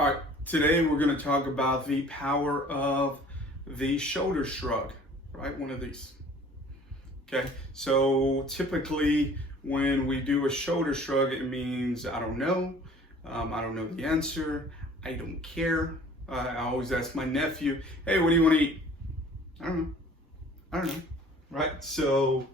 All right, today we're going to talk about the power of the shoulder shrug, right? One of these. Okay, so typically when we do a shoulder shrug, it means I don't know the answer, I don't care. I always ask my nephew, hey, what do you want to eat? I don't know, right? So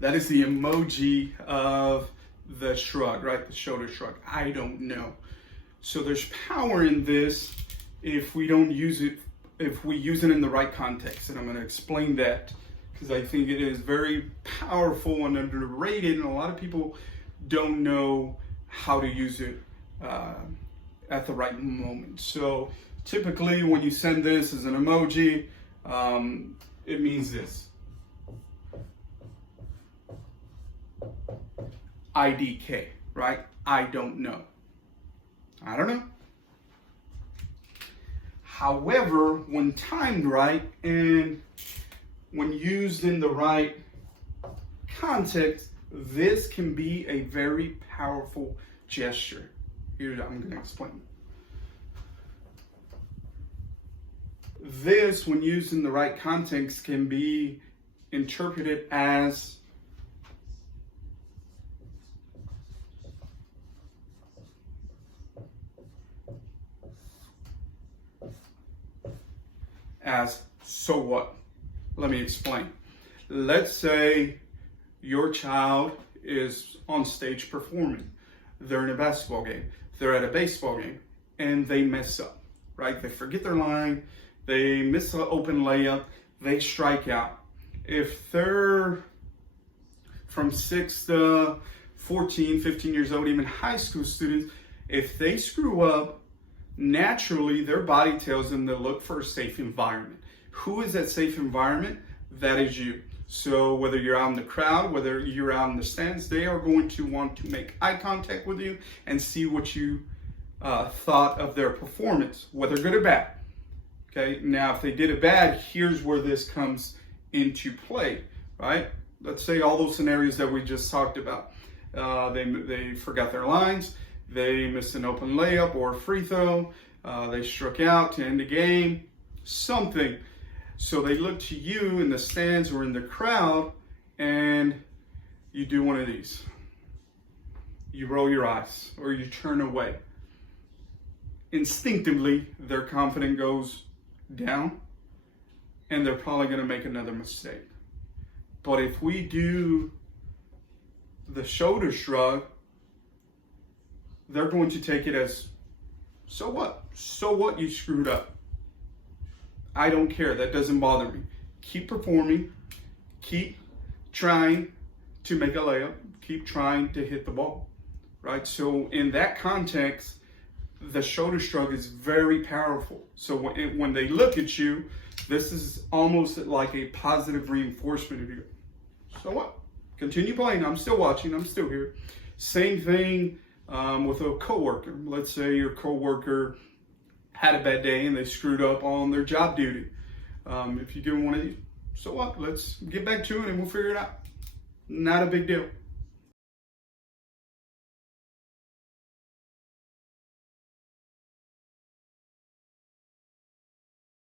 that is the emoji of the shrug, right? The shoulder shrug. I don't know. So there's power in this if we don't use it, if we use it in the right context. And I'm going to explain that because I think it is very powerful and underrated, and a lot of people don't know how to use it at the right moment. So typically when you send this as an emoji, it means this. IDK, right? I don't know. I don't know. However, when timed right and when used in the right context, this can be a very powerful gesture. Here, I'm going to explain. This, when used in the right context, can be interpreted as so what? Let me explain. Let's say your child is on stage performing. They're in a basketball game. They're at a baseball game and they mess up, right? They forget their line. They miss an open layup. They strike out. If they're from 6 to 14, 15 years old, even high school students, if they screw up, naturally, their body tells them to look for a safe environment. Who is that safe environment? That is you. So whether you're out in the crowd, whether you're out in the stands, they are going to want to make eye contact with you and see what you thought of their performance, whether good or bad. Okay, now if they did it bad, here's where this comes into play, right? Let's say all those scenarios that we just talked about. They forgot their lines. They missed an open layup or a free throw. They struck out to end the game, something. So they look to you in the stands or in the crowd, and you do one of these. You roll your eyes or you turn away. Instinctively, their confidence goes down, and they're probably going to make another mistake. But if we do the shoulder shrug, they're going to take it as, so what? So what, you screwed up? I don't care. That doesn't bother me. Keep performing. Keep trying to make a layup. Keep trying to hit the ball, right? So in that context, the shoulder shrug is very powerful. So when they look at you, this is almost like a positive reinforcement of you. So what? Continue playing. I'm still watching. I'm still here. Same thing with a coworker. Let's say your coworker had a bad day and they screwed up on their job duty. If you give them one of these, so what? Let's get back to it and we'll figure it out. Not a big deal.